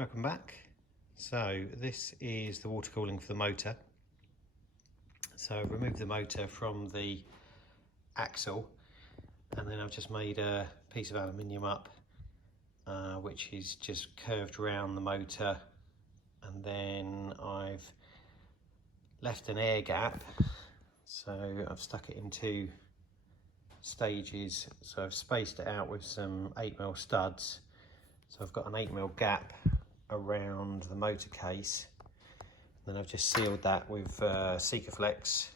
Welcome back. So this is the water cooling for the motor. So I've removed the motor from the axle, and then I've just made a piece of aluminium up which is just curved around the motor, and then I've left an air gap, so I've stuck it in two stages. So I've spaced it out with some 8mm studs, so I've got an 8mm gap around the motor case. Then I've just sealed that with Sikaflex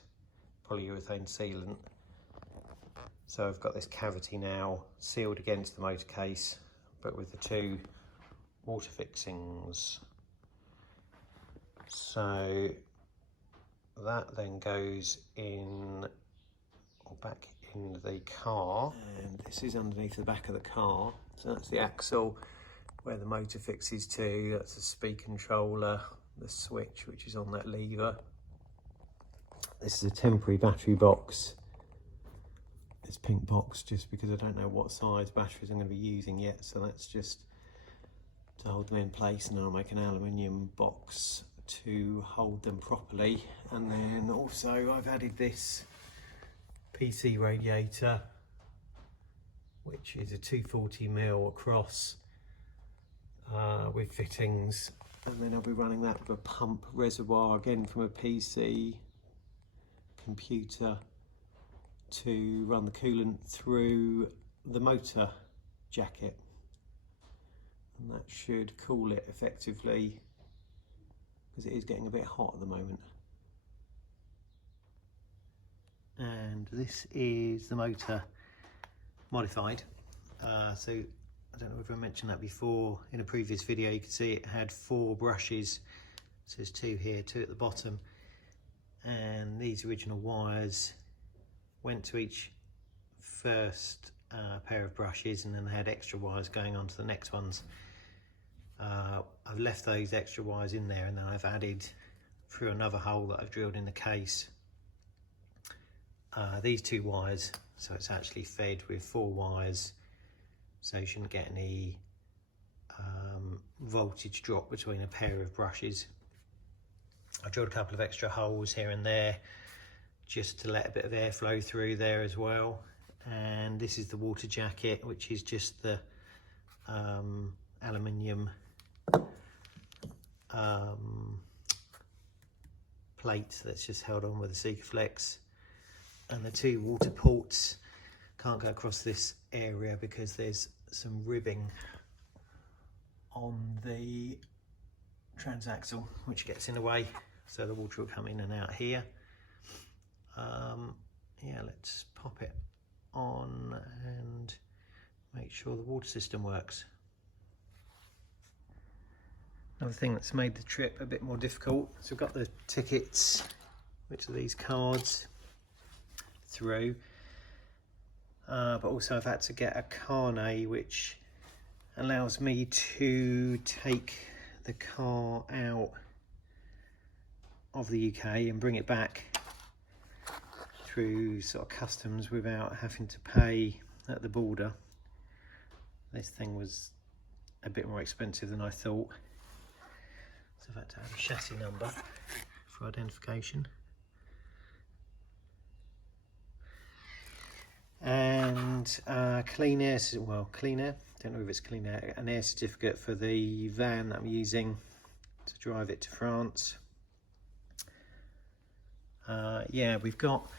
polyurethane sealant. So I've got this cavity now sealed against the motor case, but with the two water fixings. So that then goes in, or back in the car, and this is underneath the back of the car. So that's the axle where the motor fixes to, that's the speed controller, the switch which is on that lever. This is a temporary battery box, this pink box, just because I don't know what size batteries I'm going to be using yet, so that's just to hold them in place, and then I'll make an aluminium box to hold them properly. And then also I've added this PC radiator, which is a 240mm across with fittings, and then I'll be running that with a pump reservoir, again from a PC computer, to run the coolant through the motor jacket, and that should cool it effectively, because it is getting a bit hot at the moment. And this is the motor modified. So I don't know if I mentioned that before in a previous video. You can see it had 4 brushes, so there's 2 here, 2 at the bottom, and these original wires went to each first pair of brushes, and then they had extra wires going on to the next ones. I've left those extra wires in there, and then I've added through another hole that I've drilled in the case these 2 wires, so it's actually fed with 4 wires, so you shouldn't get any voltage drop between a pair of brushes. I drilled a couple of extra holes here and there just to let a bit of air flow through there as well. And this is the water jacket, which is just the aluminium plate that's just held on with a Sikaflex. And the 2 water ports can't go across this area because there's some ribbing on the transaxle which gets in the way, so the water will come in and out here. Yeah, let's pop it on and make sure the water system works. Another thing that's made the trip a bit more difficult, so we've got the tickets, which are these cards, through, but also I've had to get a carnet which allows me to take the car out of the UK and bring it back through sort of customs without having to pay at the border. This thing was a bit more expensive than I thought, so I've had to have a chassis number for identification. And clean air, don't know if it's clean air, an air certificate for the van that I'm using to drive it to France. Yeah, we've got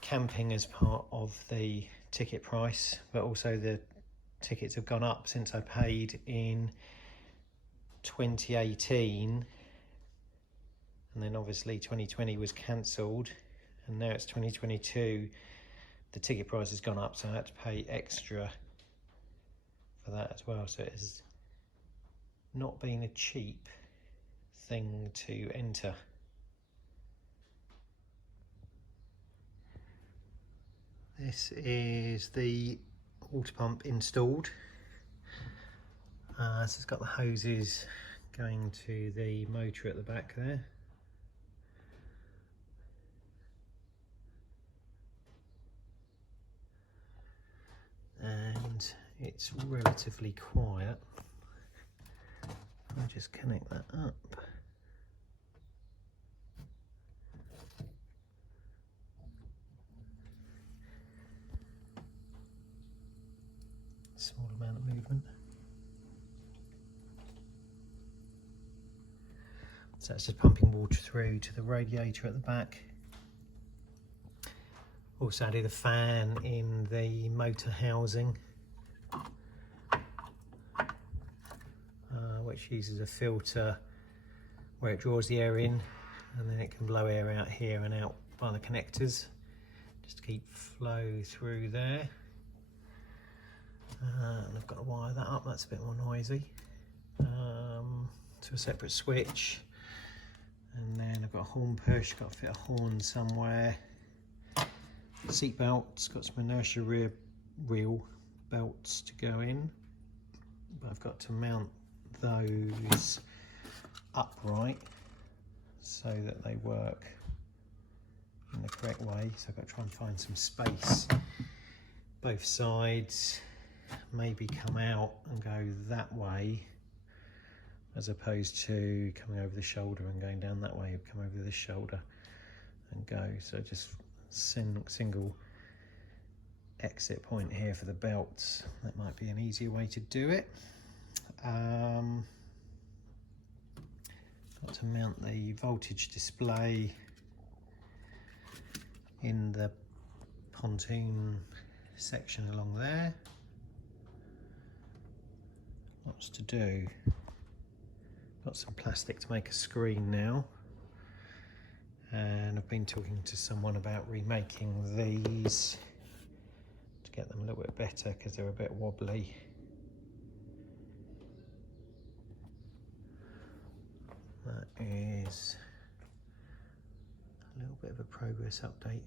camping as part of the ticket price, but also the tickets have gone up since I paid in 2018, and then obviously 2020 was cancelled, and now it's 2022. The ticket price has gone up, so I had to pay extra for that as well. So it has not been a cheap thing to enter. This is the water pump installed. So it's got the hoses going to the motor at the back there. And it's relatively quiet. I just connect that up. Small amount of movement. So that's just pumping water through to the radiator at the back. Also added a fan in the motor housing, which uses a filter where it draws the air in, and then it can blow air out here and out by the connectors, just to keep flow through there. And I've got to wire that up, that's a bit more noisy, to a separate switch. And then I've got a horn push, got to fit a horn somewhere. Seat belts, got some inertia rear wheel belts to go in, but I've got to mount those upright so that they work in the correct way. So I've got to try and find some space both sides, maybe come out and go that way as opposed to coming over the shoulder and going down that way. Come over this shoulder and go. So just single exit point here for the belts. That might be an easier way to do it. Got to mount the voltage display in the pontoon section along there. Lots to do. Got some plastic to make a screen now, and I've been talking to someone about remaking these to get them a little bit better because they're a bit wobbly. That is a little bit of a progress update.